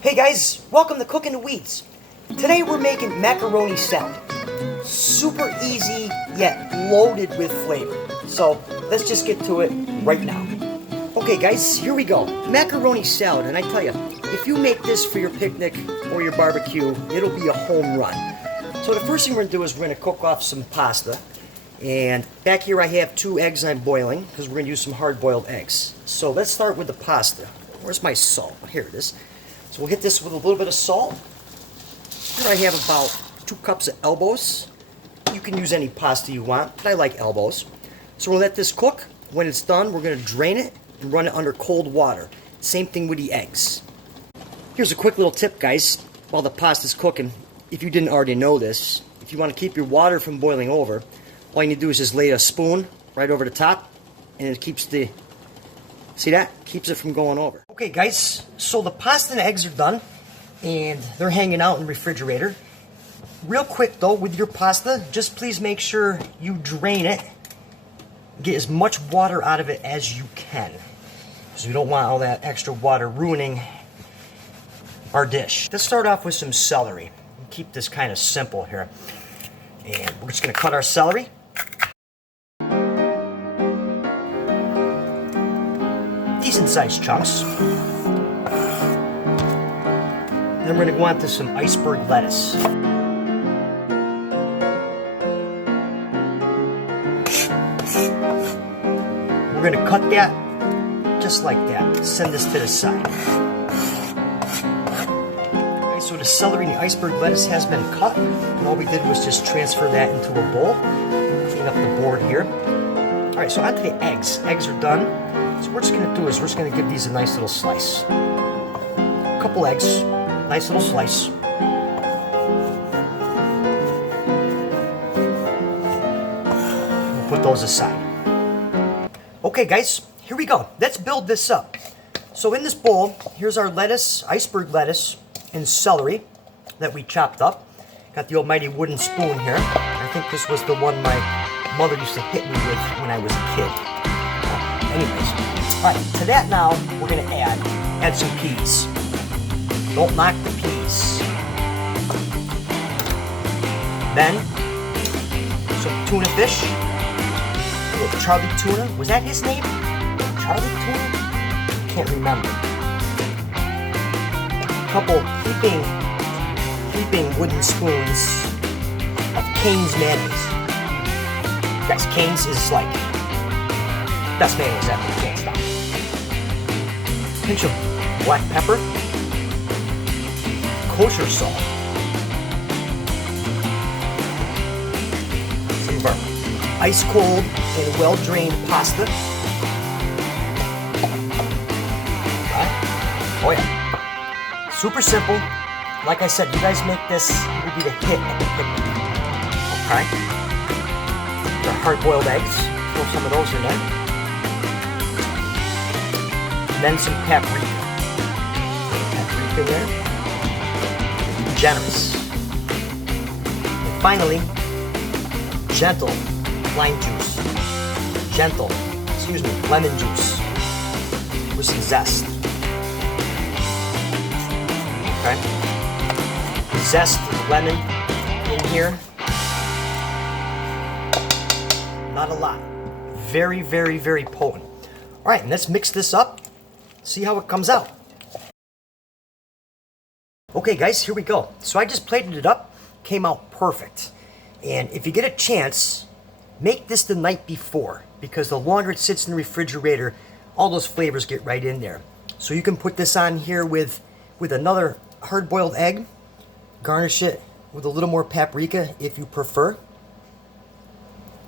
Hey guys, welcome to Cooking the Weeds. Today we're making macaroni salad. Super easy, yet loaded with flavor. So let's just get to it right now. Okay guys, here we go. Macaroni salad, and I tell you, if you make this for your picnic or your barbecue, it'll be a home run. So the first thing we're gonna do is we're gonna cook off some pasta. And back here I have 2 eggs I'm boiling, because we're gonna use some hard-boiled eggs. So let's start with the pasta. Where's my salt? Here it is. So we'll hit this with a little bit of salt. Here I have about 2 cups of elbows. You can use any pasta you want, but I like elbows. So we'll let this cook. When it's done, we're going to drain it and run it under cold water. Same thing with the eggs. Here's a quick little tip, guys, while the pasta's cooking. If you didn't already know this, if you want to keep your water from boiling over, all you need to do is just lay a spoon right over the top, and it keeps the... See that? Keeps it from going over. Okay guys, so the pasta and eggs are done and they're hanging out in the refrigerator. Real quick though, with your pasta, just please make sure you drain it. Get as much water out of it as you can, because we don't want all that extra water ruining our dish. Let's start off with some celery. Keep this kind of simple here. And we're just going to cut our celery. Decent sized chunks. Then we're going to go on to some iceberg lettuce. We're going to cut that just like that. Send this to the side. Okay, so the celery and the iceberg lettuce has been cut, and all we did was just transfer that into a bowl. Clean up the board here. Alright, so onto the eggs. Eggs are done. So what we're just going to do is we're just going to give these a nice little slice. A couple eggs, nice little slice. We'll put those aside. Okay guys, here we go. Let's build this up. So in this bowl, here's our lettuce, iceberg lettuce, and celery that we chopped up. Got the almighty wooden spoon here. I think this was the one my mother used to hit me with when I was a kid. Anyways, all right, to that now, we're gonna add some peas. Don't knock the peas. Then, some tuna fish. A little Charlie Tuna, was that his name? Charlie Tuna? Can't remember. A couple heaping wooden spoons of Cane's mayonnaise. Guys, Cane's is like best mayonnaise ever, can't stop. Pinch of black pepper, kosher salt, some of our ice cold and well drained pasta. Right? Oh yeah, super simple. Like I said, you guys make this, it will be the hit at the picnic. Okay, the hard-boiled eggs. Throw some of those in there. Then some paprika. Paprika there. Generous. And finally, gentle lime juice. Gentle, lemon juice. With some zest. Okay. The zest of lemon in here. Not a lot. Very, very, very potent. All right, and let's mix this up. See how it comes out. Okay guys, here we go. So I just plated it up, came out perfect. And if you get a chance, make this the night before, because the longer it sits in the refrigerator, all those flavors get right in there. So you can put this on here with another hard-boiled egg, garnish it with a little more paprika if you prefer.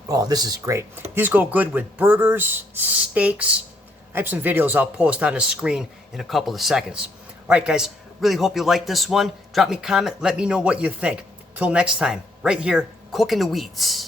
Oh, this is great. These go good with burgers, steaks. I have some videos I'll post on the screen in a couple of seconds. All right, guys, really hope you like this one. Drop me a comment. Let me know what you think. Till next time, right here, Cooking the Weeds.